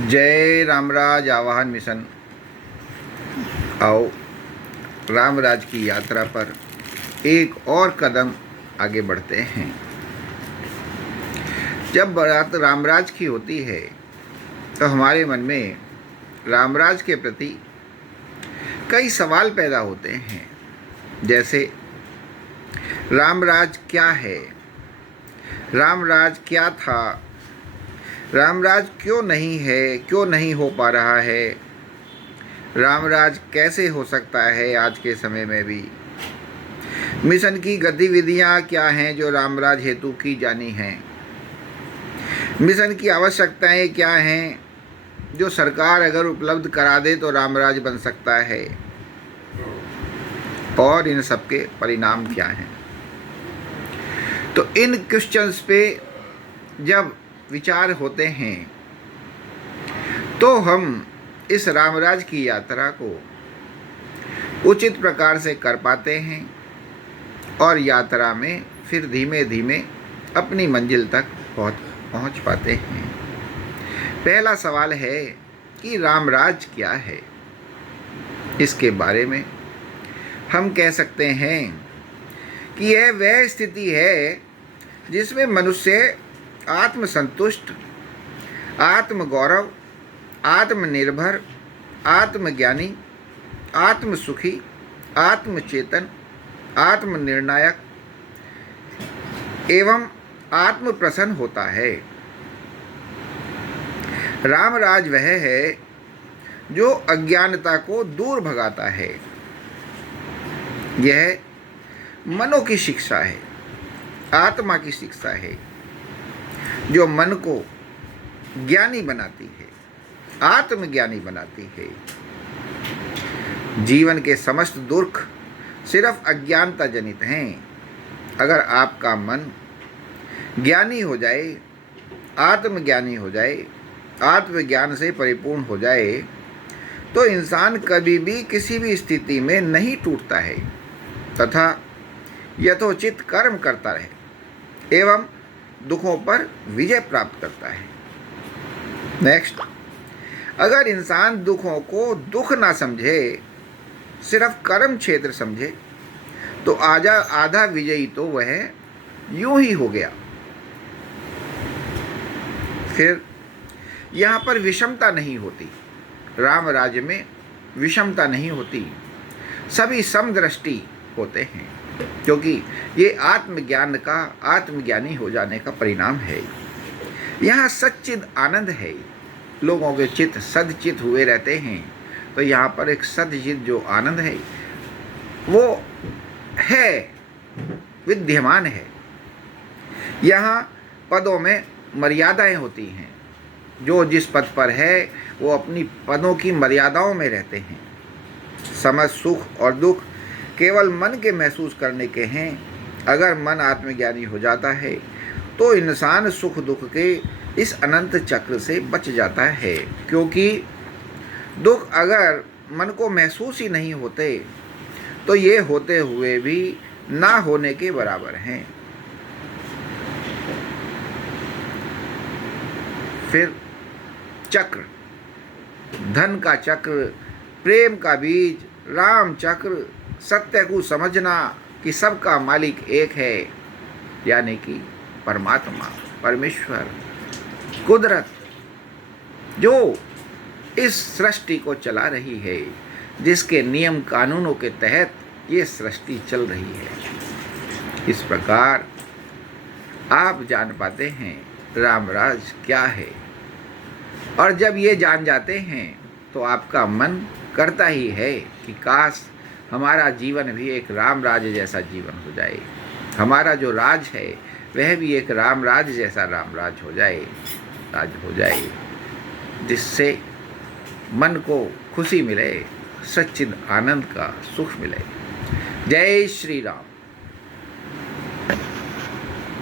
जय रामराज आवाहन मिशन। आओ रामराज की यात्रा पर एक और कदम आगे बढ़ते हैं। जब बात रामराज की होती है तो हमारे मन में रामराज के प्रति कई सवाल पैदा होते हैं, जैसे रामराज क्या है, रामराज क्या था, रामराज क्यों नहीं है, क्यों नहीं हो पा रहा है, रामराज कैसे हो सकता है आज के समय में भी, मिशन की गतिविधियां क्या हैं जो रामराज हेतु की जानी हैं, मिशन की आवश्यकताएं क्या हैं जो सरकार अगर उपलब्ध करा दे तो रामराज बन सकता है, और इन सब के परिणाम क्या हैं। तो इन क्वेश्चंस पे जब विचार होते हैं तो हम इस रामराज की यात्रा को उचित प्रकार से कर पाते हैं और यात्रा में फिर धीमे धीमे अपनी मंजिल तक पहुंच पाते हैं। पहला सवाल है कि रामराज क्या है। इसके बारे में हम कह सकते हैं कि यह वह स्थिति है जिसमें मनुष्य आत्मसंतुष्ट, आत्मगौरव, आत्मनिर्भर, आत्मज्ञानी, आत्मसुखी, आत्मचेतन, आत्मनिर्णायक एवं आत्मप्रसन्न होता है। रामराज वह है जो अज्ञानता को दूर भगाता है। यह मनों की शिक्षा है, आत्मा की शिक्षा है जो मन को ज्ञानी बनाती है, आत्मज्ञानी बनाती है। जीवन के समस्त दुख सिर्फ अज्ञानता जनित हैं। अगर आपका मन ज्ञानी हो जाए, आत्मज्ञानी हो जाए, आत्मज्ञान से परिपूर्ण हो जाए तो इंसान कभी भी किसी भी स्थिति में नहीं टूटता है तथा यथोचित कर्म करता रहे एवं दुखों पर विजय प्राप्त करता है। नेक्स्ट, अगर इंसान दुखों को दुख ना समझे, सिर्फ कर्म क्षेत्र समझे तो आधा विजयी तो वह यूं ही हो गया। फिर यहाँ पर विषमता नहीं होती, राम राज्य में विषमता नहीं होती, सभी समदृष्टि होते हैं क्योंकि ये आत्मज्ञान का, आत्मज्ञानी हो जाने का परिणाम है। यहाँ सच्चिद आनंद है, लोगों के चित्त सदचित हुए रहते हैं। तो यहाँ पर एक सदचित जो आनंद है वो है, विद्यमान है। यहाँ पदों में मर्यादाएं होती हैं, जो जिस पद पर है वो अपनी पदों की मर्यादाओं में रहते हैं। समझ, सुख और दुख केवल मन के महसूस करने के हैं। अगर मन आत्मज्ञानी हो जाता है तो इंसान सुख दुख के इस अनंत चक्र से बच जाता है, क्योंकि दुख अगर मन को महसूस ही नहीं होते तो ये होते हुए भी ना होने के बराबर हैं। फिर चक्र, धन का चक्र, प्रेम का बीज, राम चक्र, सत्य को समझना कि सबका मालिक एक है, यानी कि परमात्मा, परमेश्वर, कुदरत जो इस सृष्टि को चला रही है, जिसके नियम कानूनों के तहत ये सृष्टि चल रही है। इस प्रकार आप जान पाते हैं रामराज क्या है, और जब ये जान जाते हैं तो आपका मन करता ही है कि काश हमारा जीवन भी एक रामराज जैसा जीवन हो जाए, हमारा जो राज है वह भी एक रामराज जैसा रामराज हो जाए, राज हो जाए, जिससे मन को खुशी मिले, सच्चिद आनंद का सुख मिले। जय श्री राम।